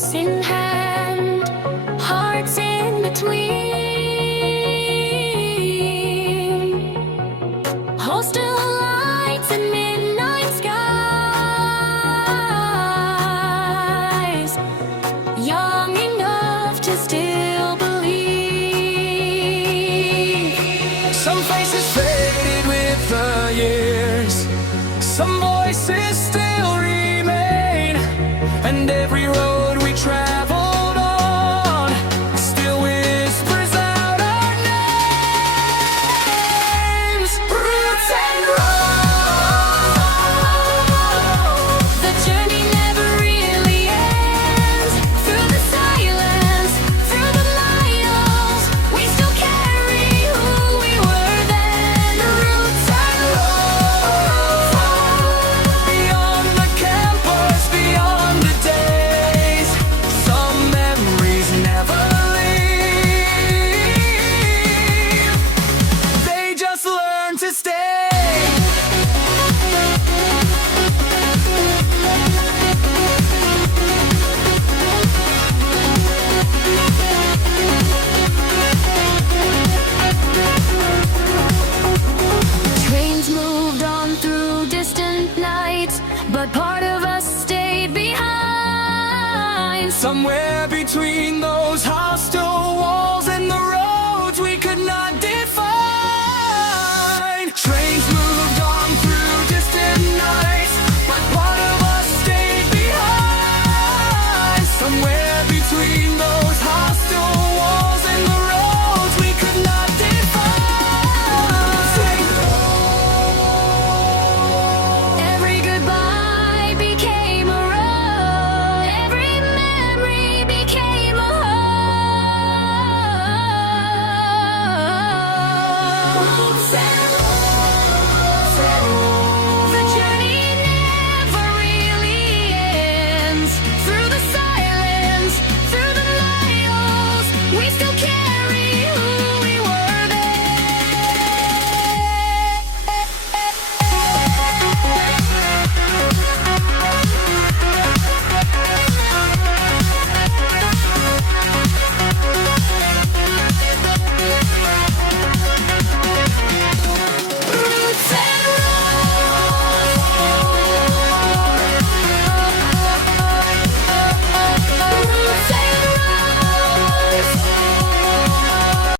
books in hand, hearts in between, hostel lights and midnight skies, young enough to still believe. Some faces faded with the years, some voices still remain, and every road we traveled on still whispers out our names. Roots and roll, The journey never really ends. Through the silence, through the miles, we still carry who we were then. roots and roll, beyond the campus, beyond the days. Some memories never leave, they just learn to stay. Trains moved on through distant nights, but part of us stayed behind. Somewhere between those hostile walls and the roads we could not define. Trains moved on through distant nights, but part of us stayed behind. Somewhere between those hostile walls and the roads we could not define. Every goodbye became a road, every memory became a home. Roots and roll.